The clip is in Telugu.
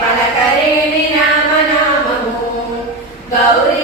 పలకరేమి నామనామము గౌరీ